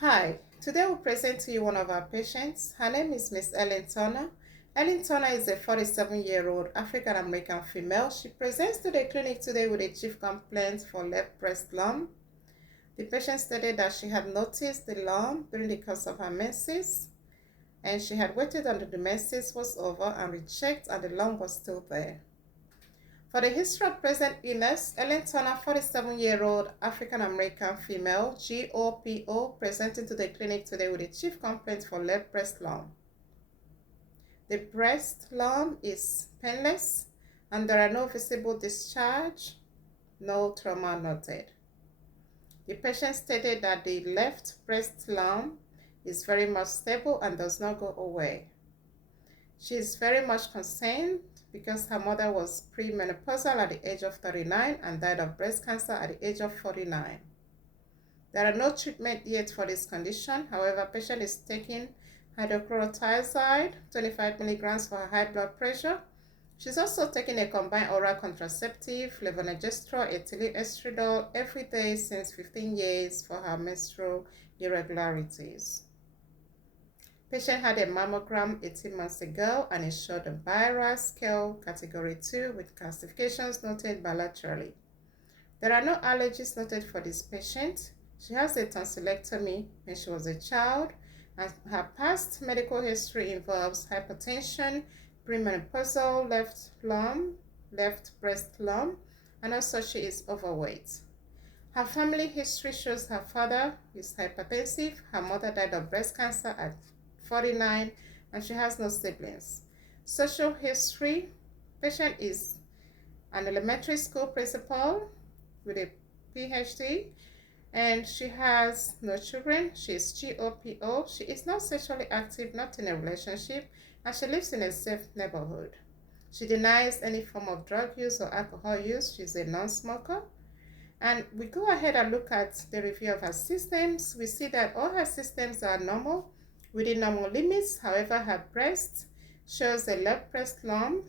Hi, today we'll present to you one of our patients. Her name is Miss Ellen Turner. Ellen Turner is a 47-year-old African American female. She presents to the clinic today with a chief complaint for left breast lump. The patient stated that she had noticed the lump during the course of her menses, and she had waited until the menses was over and rechecked, and the lump was still there. For the history of present illness, Ellen Turner, 47-year-old African-American female, GOPO, presenting to the clinic today with a chief complaint for left breast lump. The breast lump is painless and there are no visible discharge, no trauma noted. The patient stated that the left breast lump is very much stable and does not go away. She is very much concerned because her mother was premenopausal at the age of 39 and died of breast cancer at the age of 49. There are no treatment yet for this condition. However, patient is taking hydrochlorothiazide, 25 milligrams for her high blood pressure. She's also taking a combined oral contraceptive, levonorgestrel, ethyl estradiol, every day since 15 years for her menstrual irregularities. Patient had a mammogram 18 months ago and is showed a viral scale category 2 with calcifications noted bilaterally. There are no allergies noted for this patient. She has a tonsillectomy when she was a child, and her past medical history involves hypertension, premenopausal left breast lump, and also she is overweight. Her family history shows her father is hypertensive, her mother died of breast cancer at 49, and she has no siblings. Social history, patient is an elementary school principal with a PhD, and she has no children. She is GOPO. She is not sexually active, not in a relationship, and she lives in a safe neighborhood. She denies any form of drug use or alcohol use. She's a non-smoker. And we go ahead and look at the review of her systems. We see that all her systems are normal, within normal limits. However, her breast shows a left breast lump.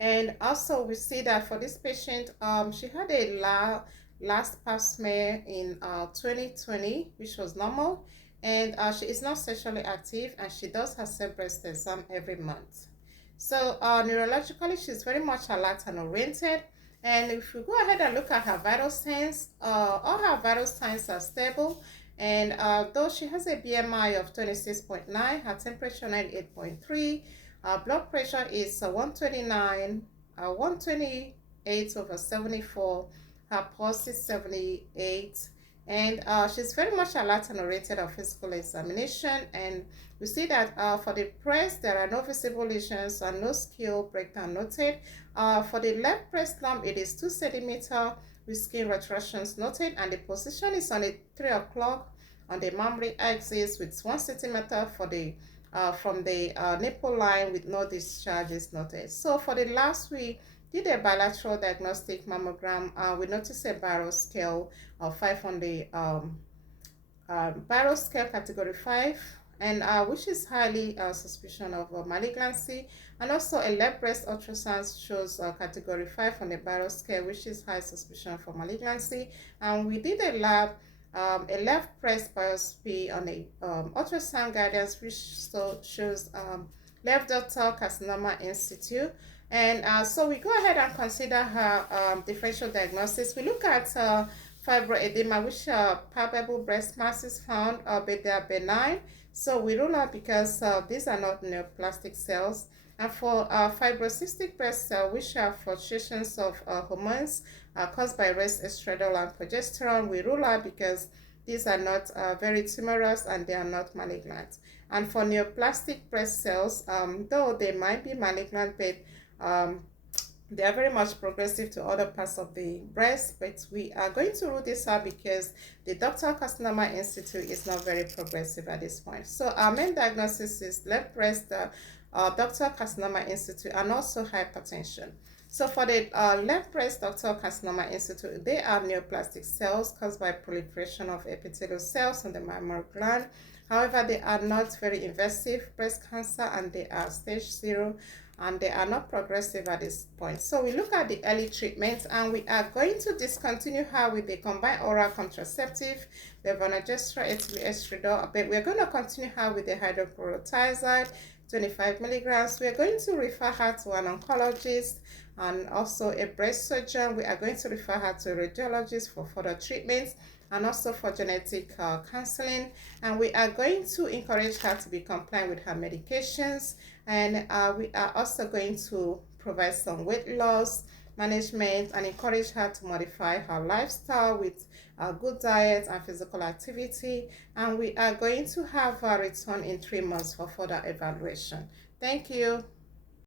And also we see that for this patient, she had a last pap smear in 2020, which was normal. And she is not sexually active, and she does her self-breast exam every month. So neurologically, she's very much alert and oriented. And if we go ahead and look at her vital signs, all her vital signs are stable. And though she has a BMI of 26.9, her temperature 98.3, her blood pressure is 129, 128 over 74, her pulse is 78, and she's very much alert and oriented on physical examination. And we see that for the breast, there are no visible lesions and no scale breakdown noted. For the left breast lump, it is 2 centimeters with skin retractions noted, and the position is on a 3 o'clock on the mammary axis with 1 centimeter for the from the nipple line with no discharges noted. So for the last, we did a bilateral diagnostic mammogram. We noticed a barrel scale of 5 on the barrel scale category 5, and which is highly suspicion of malignancy. And also a left breast ultrasound shows category 5 on the barrel scale, which is high suspicion for malignancy. And we did a left breast biopsy on a ultrasound guidance, which shows left ductal carcinoma in situ. And so we go ahead and consider her differential diagnosis. We look at fibroedema, which are palpable breast masses found, but they are benign. So we rule out because these are not neoplastic cells. And for fibrocystic breast cells, which are fluctuations of hormones caused by rest estradiol and progesterone, we rule out because these are not very tumorous and they are not malignant. And for neoplastic breast cells, though they might be malignant, but they are very much progressive to other parts of the breast, but we are going to rule this out because the ductal carcinoma in situ is not very progressive at this point. So our main diagnosis is left breast ductal carcinoma in situ and also hypertension. So for the left breast ductal carcinoma in situ, they are neoplastic cells caused by proliferation of epithelial cells on the mammary gland. However, they are not very invasive breast cancer and they are stage 0. and they are not progressive at this point. So we look at the early treatment, and we are going to discontinue her with the combined oral contraceptive, levonorgestrel, estridiol, but we're going to continue her with the hydrochlorothiazide, 25 milligrams. We are going to refer her to an oncologist and also a breast surgeon. We are going to refer her to a radiologist for further treatments and also for genetic counseling. And we are going to encourage her to be compliant with her medications. And we are also going to provide some weight loss management and encourage her to modify her lifestyle with a good diet and physical activity. And we are going to have her return in 3 months for further evaluation. Thank you.